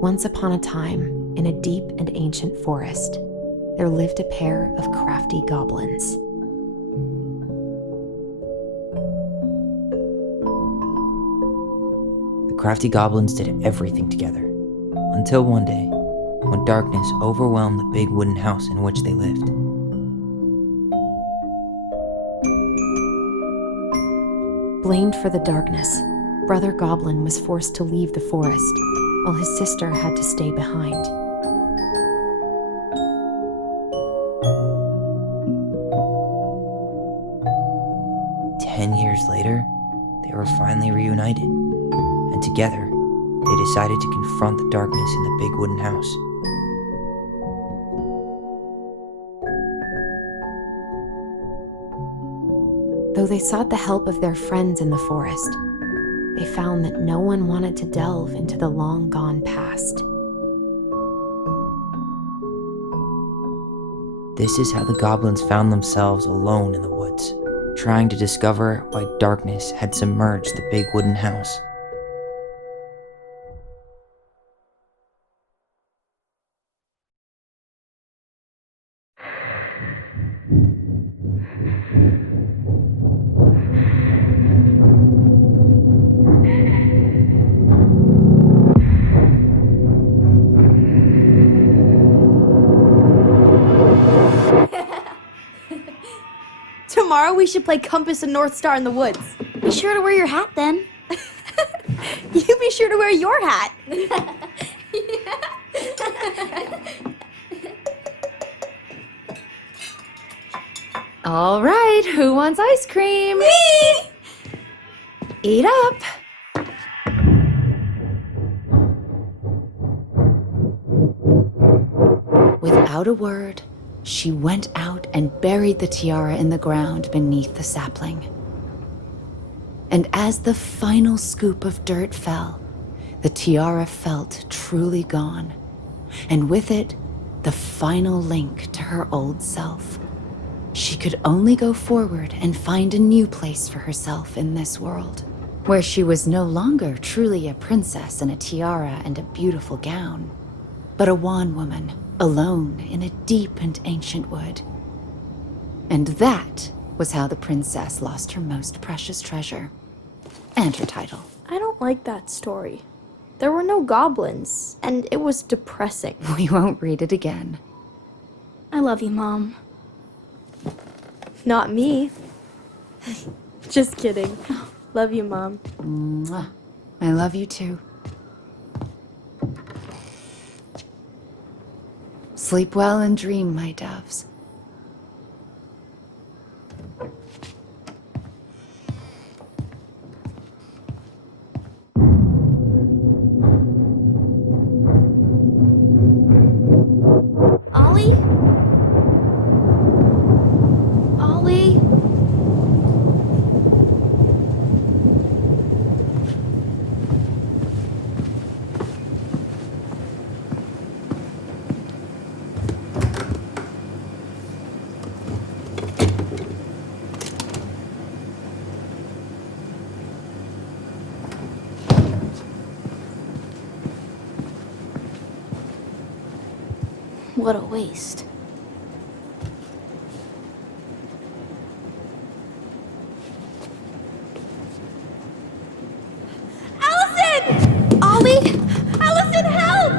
Once upon a time, in a deep and ancient forest, there lived a pair of crafty goblins. The crafty goblins did everything together, until one day, when darkness overwhelmed the big wooden house in which they lived. Blamed for the darkness, Brother Goblin was forced to leave the forest, while his sister had to stay behind. Years later, they were finally reunited, and together, they decided to confront the darkness in the big wooden house. Though they sought the help of their friends in the forest, they found that no one wanted to delve into the long-gone past. This is how the goblins found themselves alone in the woods, trying to discover why darkness had submerged the big wooden house. Tomorrow we should play Compass and North Star in the woods. Be sure to wear your hat then. You be sure to wear your hat. All right, who wants ice cream? Me! Eat up. Without a word, she went out and buried the tiara in the ground beneath the sapling. And as the final scoop of dirt fell, the tiara felt truly gone, and with it, the final link to her old self. She could only go forward and find a new place for herself in this world, where she was no longer truly a princess in a tiara and a beautiful gown, but a wan woman, alone in a deep and ancient wood. And that was how the princess lost her most precious treasure, and her title. I don't like that story. There were no goblins, and it was depressing. We won't read it again. I love you, Mom. Not me. Just kidding. Love you, Mom. Mwah. I love you too. Sleep well and dream, my doves. Ollie? Ollie? What a waste. Alyson! Ollie? Alyson, help!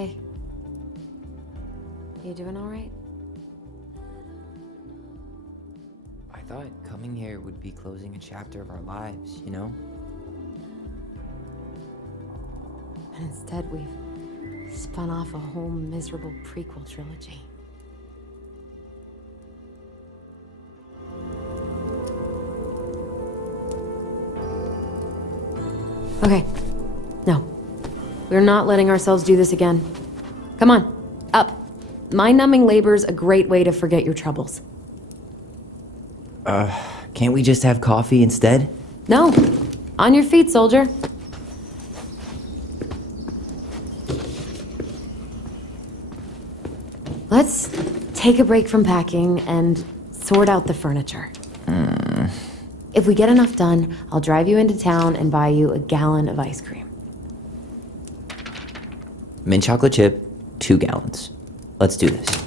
Hey. You doing all right? I thought coming here would be closing a chapter of our lives, you know? And instead, we've spun off a whole miserable prequel trilogy. Okay. No. We're not letting ourselves do this again. Come on. Up. Mind-numbing labor's a great way to forget your troubles. Can't we just have coffee instead? No. On your feet, soldier. Let's take a break from packing and sort out the furniture. If we get enough done, I'll drive you into town and buy you a gallon of ice cream. Mint chocolate chip, 2 gallons. Let's do this.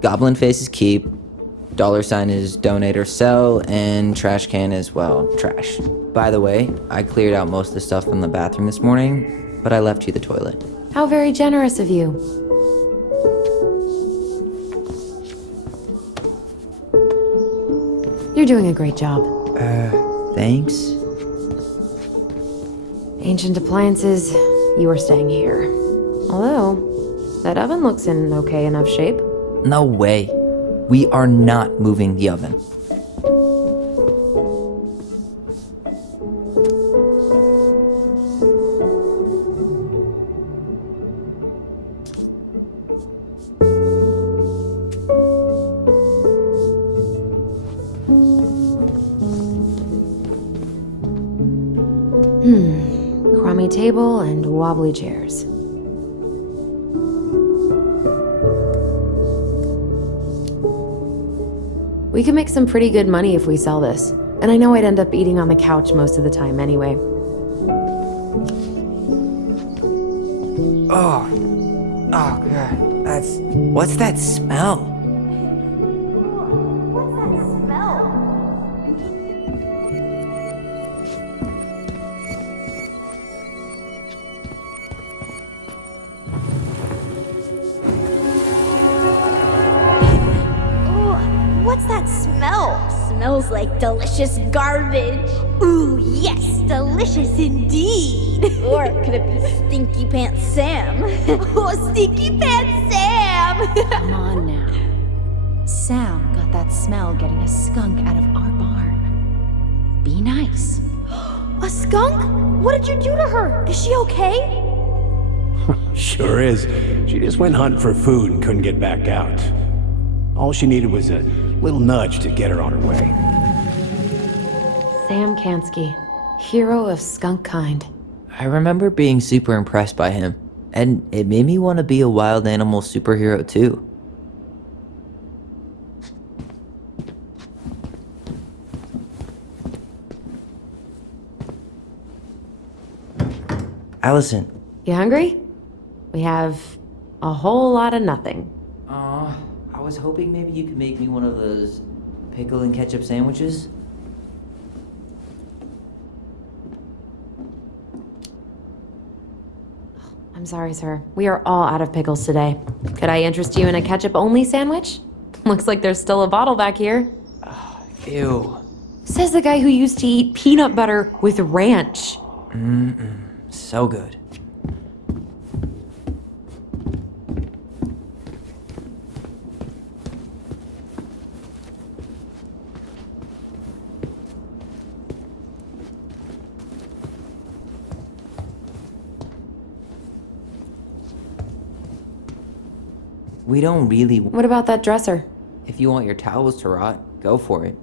Goblin faces keep, $sign is donate or sell, and trash can is, well, trash. By the way, I cleared out most of the stuff from the bathroom this morning, but I left you the toilet. How very generous of you. You're doing a great job. Thanks? Ancient appliances, you are staying here. Although, that oven looks in okay enough shape. No way. We are not moving the oven. Crummy table and wobbly chairs. We could make some pretty good money if we sell this. And I know I'd end up eating on the couch most of the time anyway. Oh God. What's that smell? What's that smell? What's that smell? Smells like delicious garbage. Ooh, yes, delicious indeed. Or could it be Stinky Pants Sam? Oh, Stinky Pants Sam! Come on now. Sam got that smell getting a skunk out of our barn. Be nice. A skunk? What did you do to her? Is she okay? Sure is. She just went hunting for food and couldn't get back out. All she needed was a little nudge to get her on her way. Sam Kansky, hero of skunk kind. I remember being super impressed by him, and it made me want to be a wild animal superhero too. Alyson. You hungry? We have a whole lot of nothing. I was hoping maybe you could make me one of those pickle and ketchup sandwiches. I'm sorry, sir. We are all out of pickles today. Could I interest you in a ketchup-only sandwich? Looks like there's still a bottle back here. Ew. Says the guy who used to eat peanut butter with ranch. So good. We don't really... What about that dresser? If you want your towels to rot, go for it.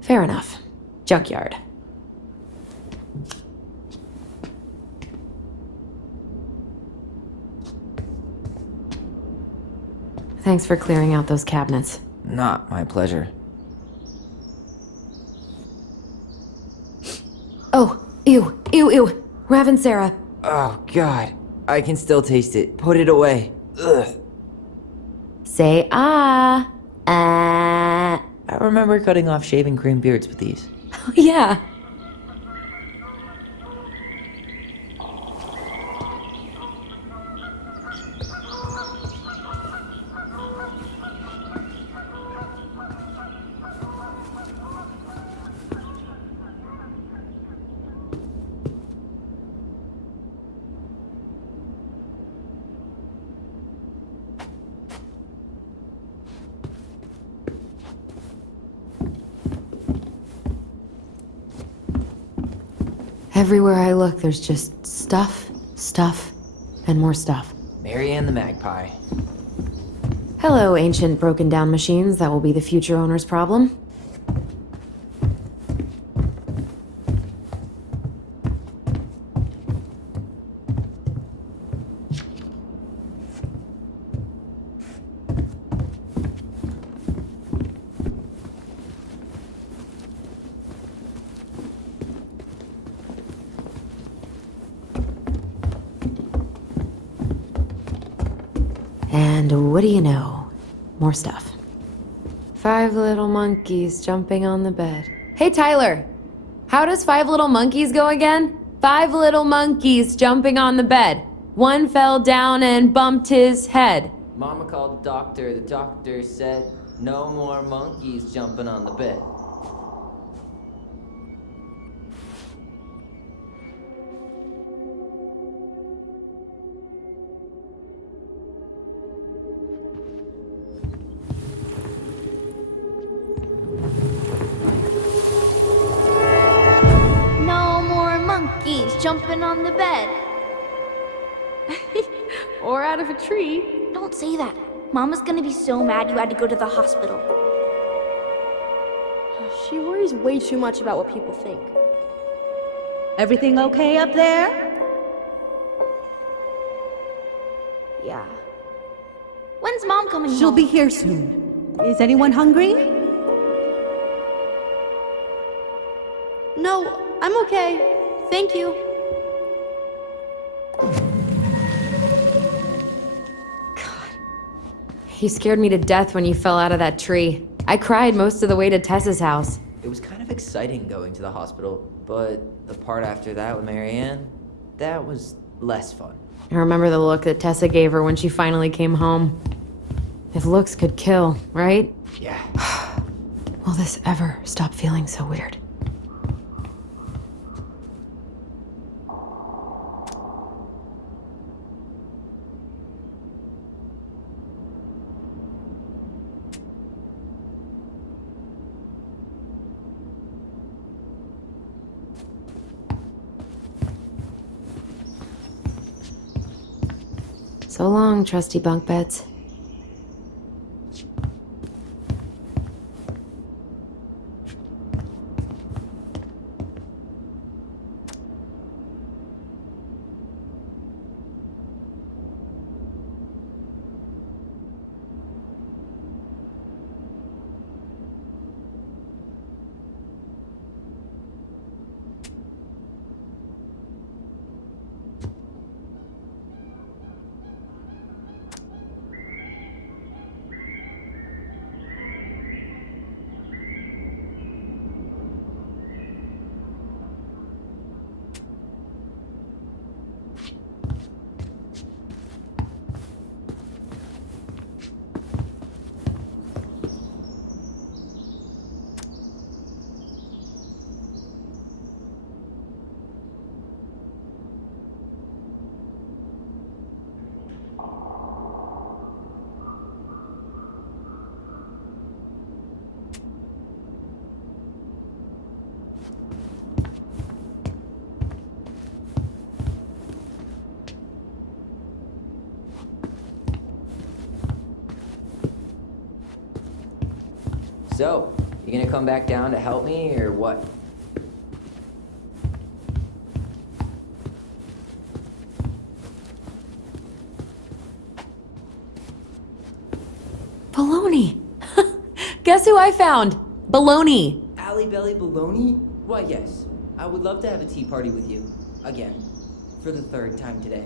Fair enough. Junkyard. Thanks for clearing out those cabinets. Not my pleasure. Oh, ew. Rav and Sarah. Oh, God. I can still taste it. Put it away. Ugh. Say ah. Ah. I remember cutting off shaving cream beards with these. Yeah. Everywhere I look, there's just stuff, and more stuff. Marianne the Magpie. Hello, ancient broken down machines that will be the future owner's problem. And what do you know? More stuff. 5 little monkeys jumping on the bed. Hey, Tyler! How does 5 little monkeys go again? 5 little monkeys jumping on the bed. One fell down and bumped his head. Mama called the doctor. The doctor said, no more monkeys jumping on the bed. No more monkeys jumping on the bed. Or out of a tree. Don't say that. Mama's gonna be so mad you had to go to the hospital. She worries way too much about what people think. Everything okay up there? Yeah. When's Mom coming She'll home? be here soon. Is anyone hungry? No, I'm okay. Thank you. You scared me to death when you fell out of that tree. I cried most of the way to Tessa's house. It was kind of exciting going to the hospital, but the part after that with Marianne, that was less fun. I remember the look that Tessa gave her when she finally came home. If looks could kill, right? Yeah. Will this ever stop feeling so weird? So long, trusty bunk beds. So, you gonna come back down to help me, or what? Baloney! Guess who I found? Baloney! Alley Belly Baloney? Why, yes. I would love to have a tea party with you. Again. for the third time today.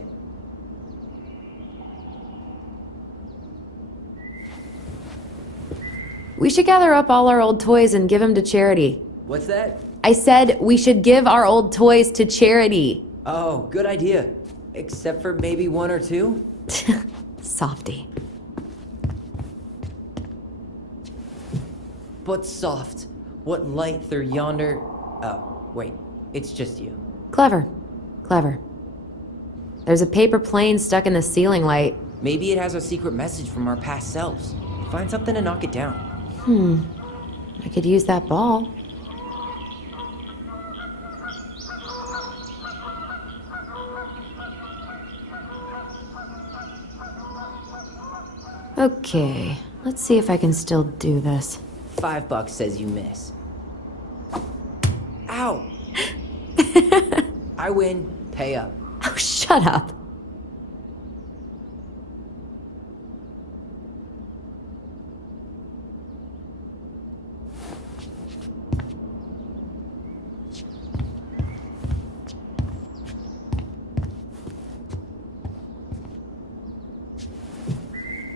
We should gather up all our old toys and give them to charity. What's that? I said we should give our old toys to charity. Oh, good idea. Except for maybe one or two? Softy. But soft. What light through yonder... Oh, wait. It's just you. Clever. Clever. There's a paper plane stuck in the ceiling light. Maybe it has a secret message from our past selves. Find something to knock it down. I could use that ball. Okay, let's see if I can still do this. $5 says you miss. Ow! I win. Pay up. Oh, shut up.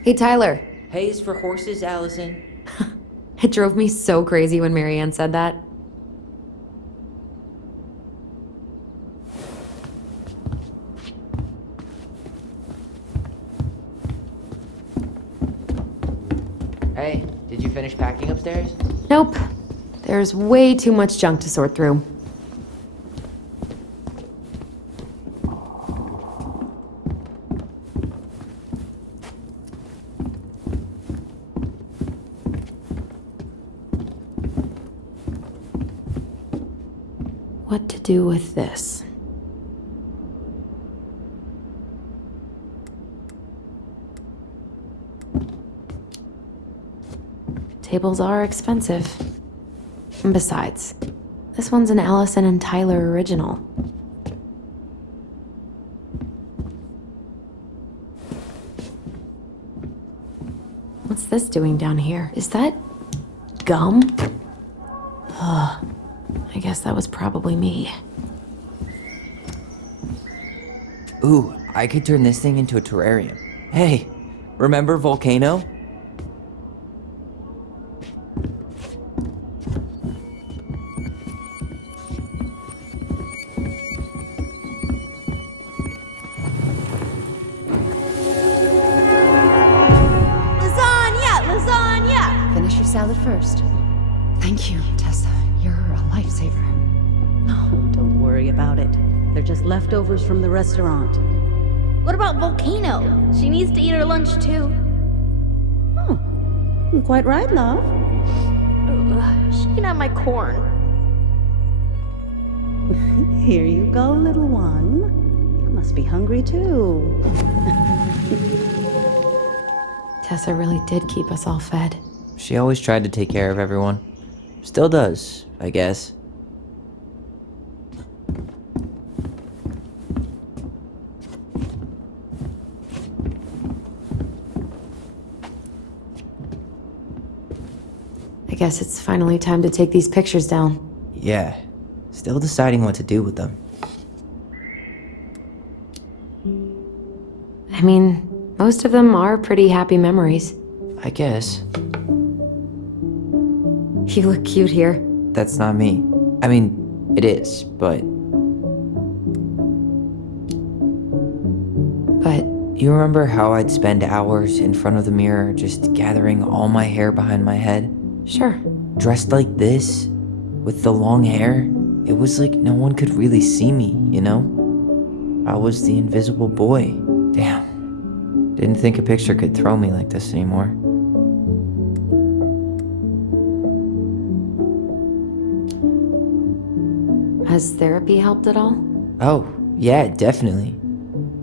Hey, Tyler. Hay's for horses, Alyson. It drove me so crazy when Marianne said that. Hey, did you finish packing upstairs? Nope. There's way too much junk to sort through. What to do with this? Tables are expensive. And besides, this one's an Alyson and Tyler original. What's this doing down here? Is that gum? Ugh. I guess that was probably me. Ooh, I could turn this thing into a terrarium. Hey, remember Volcano? Lasagna! Finish your salad first. Thank you, Tessa. You're a lifesaver. Oh, don't worry about it. They're just leftovers from the restaurant. What about Volcano? She needs to eat her lunch too. Oh, quite right, love. Ugh, she can have my corn. Here you go, little one. You must be hungry too. Tessa really did keep us all fed. She always tried to take care of everyone. Still does, I guess. I guess it's finally time to take these pictures down. Yeah, still deciding what to do with them. I mean, most of them are pretty happy memories. I guess. You look cute here. That's not me. I mean, it is, but... But You remember how I'd spend hours in front of the mirror just gathering all my hair behind my head? sure. Dressed like this, with the long hair, it was like no one could really see me, you know? I was the invisible boy. Damn. Didn't think a picture could throw me like this anymore. Has therapy helped at all? Oh, yeah, definitely.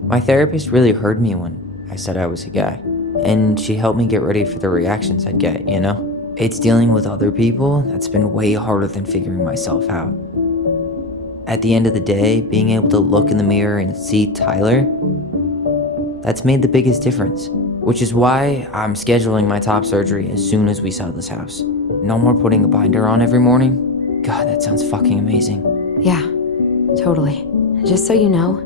My therapist really heard me when I said I was a guy. And she helped me get ready for the reactions I'd get, you know? It's dealing with other people that's been way harder than figuring myself out. At the end of the day, being able to look in the mirror and see Tyler, that's made the biggest difference. Which is why I'm scheduling my top surgery as soon as we sell this house. No more putting a binder on every morning. God, that sounds fucking amazing. Yeah, totally. Just so you know,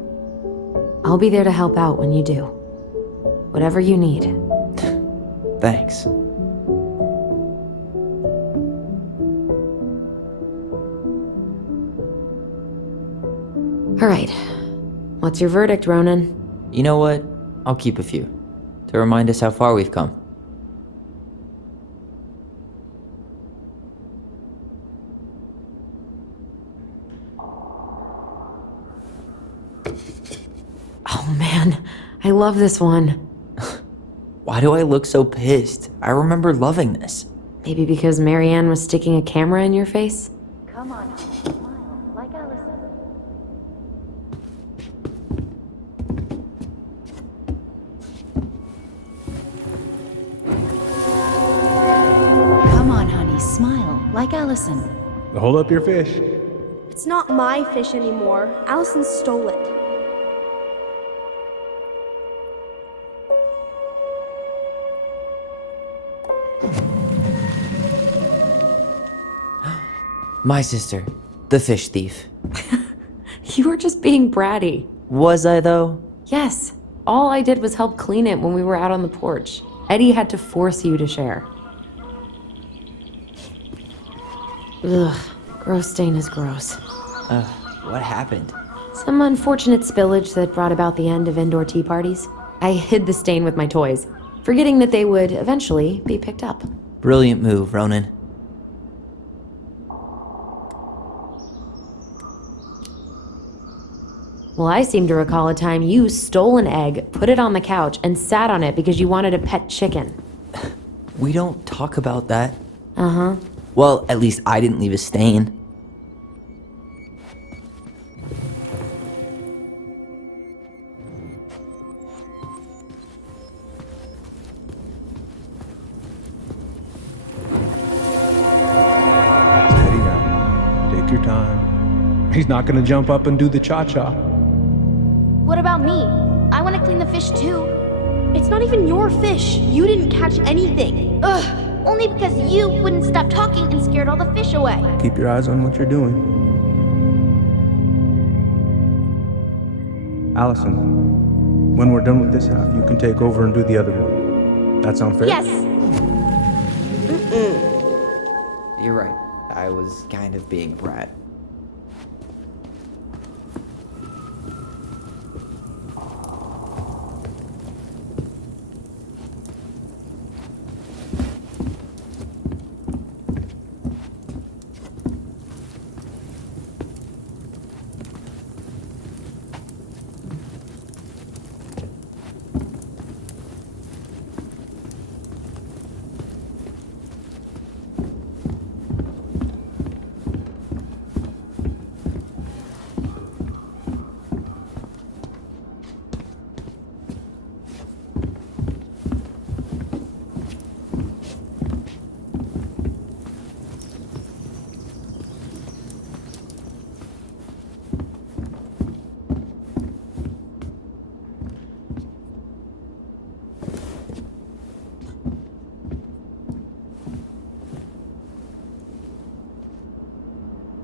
I'll be there to help out when you do. Whatever you need. Thanks. All right. What's your verdict, Ronan? You know what? I'll keep a few, to remind us how far we've come. Oh man, I love this one. Why do I look so pissed? I remember loving this. Maybe because Marianne was sticking a camera in your face? Come on, smile, like Alyson. Come on, honey, smile, like Alyson. Hold up your fish. It's not my fish anymore. Alyson stole it. My sister, the fish thief. You were just being bratty. Was I, though? Yes. All I did was help clean it when we were out on the porch. Eddie had to force you to share. Ugh, gross stain is gross. What happened? Some unfortunate spillage that brought about the end of indoor tea parties. I hid the stain with my toys, forgetting that they would eventually be picked up. Brilliant move, Ronan. Well, I seem to recall a time you stole an egg, put it on the couch, and sat on it because you wanted a pet chicken. We don't talk about that. Uh-huh. Well, at least I didn't leave a stain. Steady now. Take your time. He's not gonna jump up and do the cha-cha. What about me? I want to clean the fish too. It's not even your fish. You didn't catch anything. Ugh, only because you wouldn't stop talking and scared all the fish away. Keep your eyes on what you're doing. Alyson, when we're done with this half, you can take over and do the other one. That sound fair? Yes. You're right. I was kind of being a brat.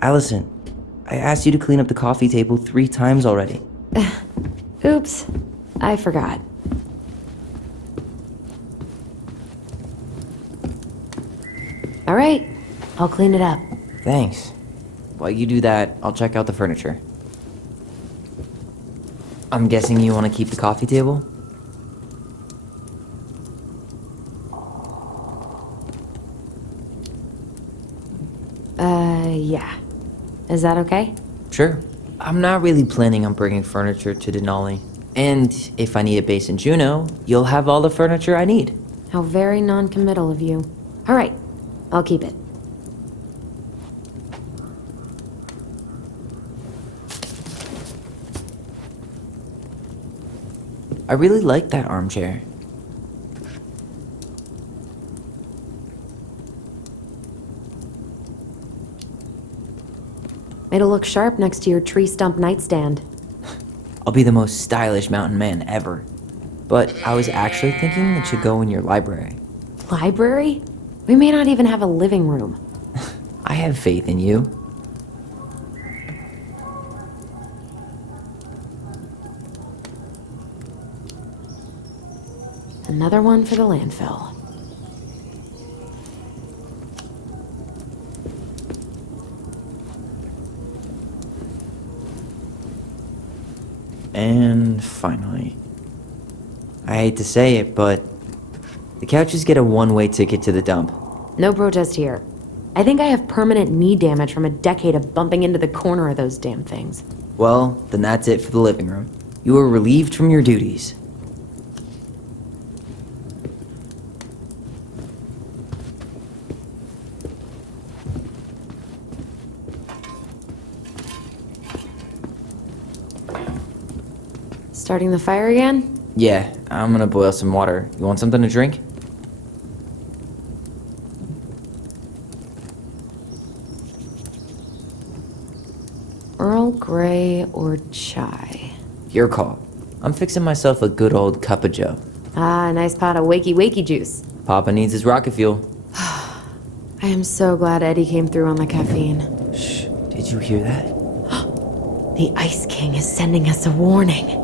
Alyson, I asked you to clean up the coffee table 3 times already. Oops, I forgot. All right, I'll clean it up. Thanks. While you do that, I'll check out the furniture. I'm guessing you want to keep the coffee table? Yeah. Is that okay? Sure. I'm not really planning on bringing furniture to Denali. And if I need a base in Juneau, you'll have all the furniture I need. How very non-committal of you. All right, I'll keep it. I really like that armchair. It'll look sharp next to your tree stump nightstand. I'll be the most stylish mountain man ever. But I was actually thinking it should go in your library. Library? We may not even have a living room. I have faith in you. Another one for the landfill. And finally, I hate to say it, but the couches get a one-way ticket to the dump. No protest here. I think I have permanent knee damage from a decade of bumping into the corner of those damn things. Well, then that's it for the living room. You are relieved from your duties. Starting the fire again? Yeah, I'm gonna boil some water. You want something to drink? Earl Grey or chai? Your call. I'm fixing myself a good old cup of joe. Ah, a nice pot of wakey juice. Papa needs his rocket fuel. I am so glad Eddie came through on the caffeine. Shh, did you hear that? The Ice King is sending us a warning.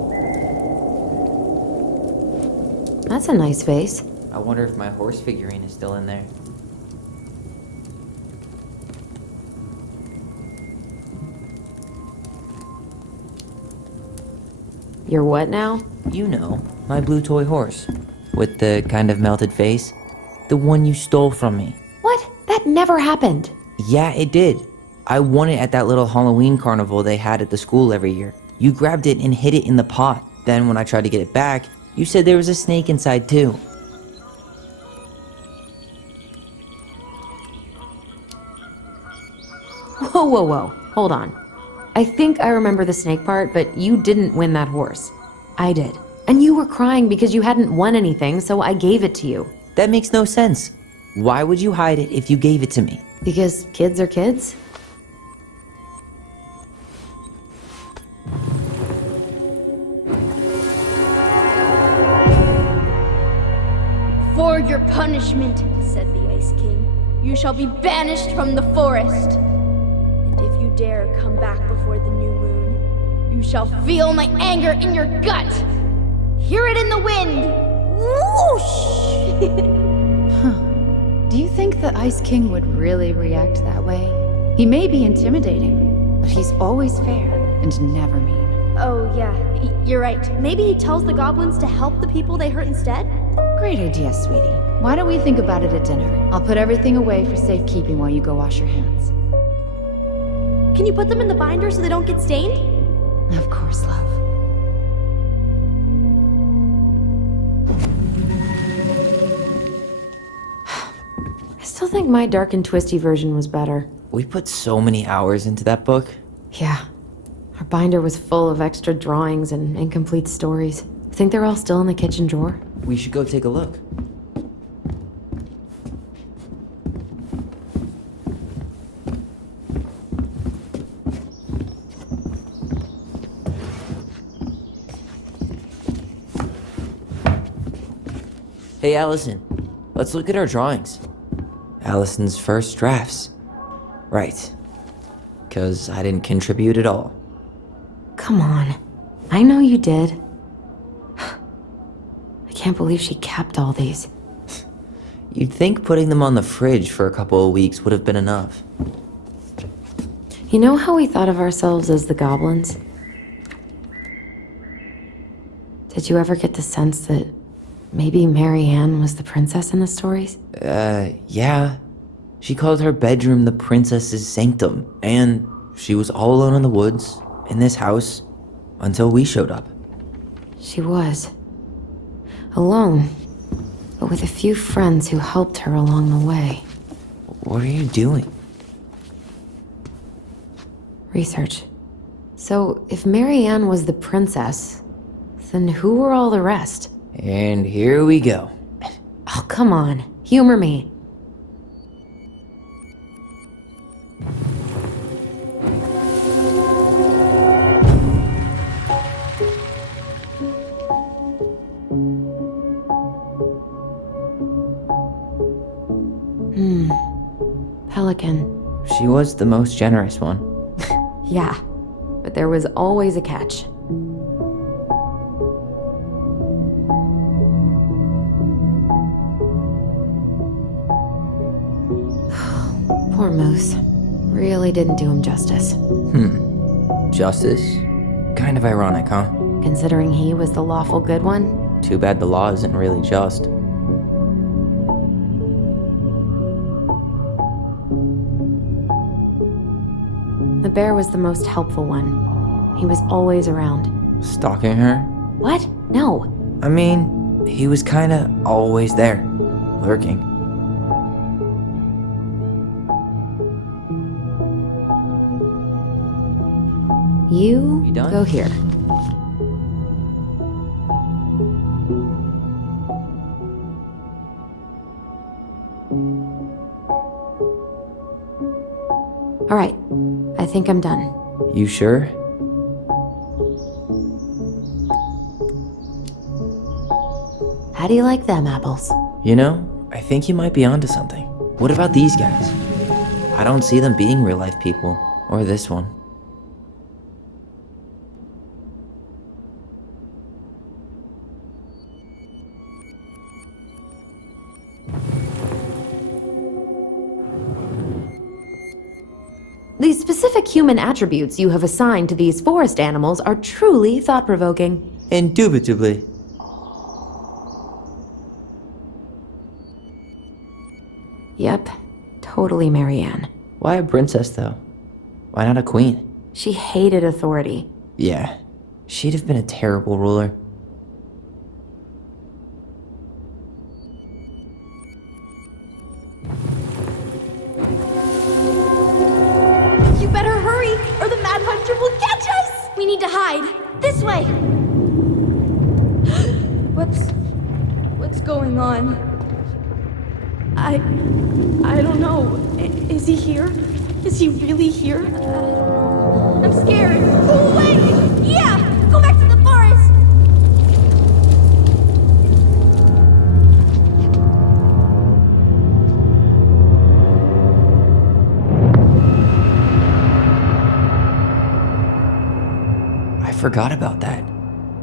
That's a nice vase. I wonder if my horse figurine is still in there. You're what now? You know, my blue toy horse. With the kind of melted face. The one you stole from me. What? That never happened. Yeah, it did. I won it at that little Halloween carnival they had at the school every year. You grabbed it and hid it in the pot. Then when I tried to get it back, you said there was a snake inside too. Whoa. Hold on. I think I remember the snake part, but you didn't win that horse. I did. And you were crying because you hadn't won anything, so I gave it to you. That makes no sense. Why would you hide it if you gave it to me? Because kids are kids? For your punishment, said the Ice King, you shall be banished from the forest. And if you dare come back before the new moon, you shall feel my anger in your gut. Hear it in the wind. Whoosh! Do you think the Ice King would really react that way? He may be intimidating, but he's always fair and never mean. Oh, yeah, you're right. Maybe he tells the goblins to help the people they hurt instead? Great idea, sweetie. Why don't we think about it at dinner? I'll put everything away for safekeeping while you go wash your hands. Can you put them in the binder so they don't get stained? Of course, love. I still think my dark and twisty version was better. We put so many hours into that book. Yeah. Our binder was full of extra drawings and incomplete stories. I think they're all still in the kitchen drawer. We should go take a look. Hey, Alyson. Let's look at our drawings. Allison's first drafts. Right. 'Cause I didn't contribute at all. Come on. I know you did. I can't believe she kept all these. You'd think putting them on the fridge for a couple of weeks would have been enough. You know how we thought of ourselves as the goblins? Did you ever get the sense that maybe Mary Ann was the princess in the stories? Yeah. She called her bedroom the princess's sanctum, and she was all alone in the woods, in this house, until we showed up. She was. Alone, but with a few friends who helped her along the way. What are you doing? Research. So, if Mary Ann was the princess, then who were all the rest? And here we go. Oh, come on. Humor me. Pelican. She was the most generous one. Yeah, but there was always a catch. Moose. Really didn't do him justice. Justice? Kind of ironic, huh? Considering he was the lawful good one. Too bad the law isn't really just. The bear was the most helpful one. He was always around. Stalking her? What? No. I mean, he was kinda always there, lurking. You done? go here. All right, I think I'm done. You sure? How do you like them apples? You know, I think you might be onto something. What about these guys? I don't see them being real-life people, or this one. The specific human attributes you have assigned to these forest animals are truly thought-provoking. Indubitably. Yep, totally Marianne. Why a princess, though? Why not a queen? She hated authority. Yeah, she'd have been a terrible ruler. You better hurry, or the Mad Hunter will catch us! We need to hide. This way! What's going on? I don't know. Is he here? Is he really here? I'm scared. Go away! Yeah! Go back to the forest! I forgot about that.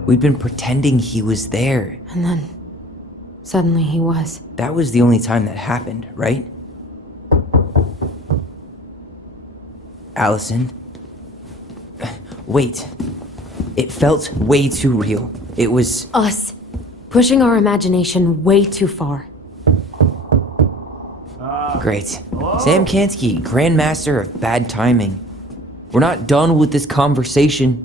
We'd been pretending he was there. And then, suddenly he was. That was the only time that happened, right? Alyson? Wait. It felt way too real. It was... Us. Pushing our imagination way too far. Great. Sam Kansky, Grandmaster of Bad Timing. We're not done with this conversation.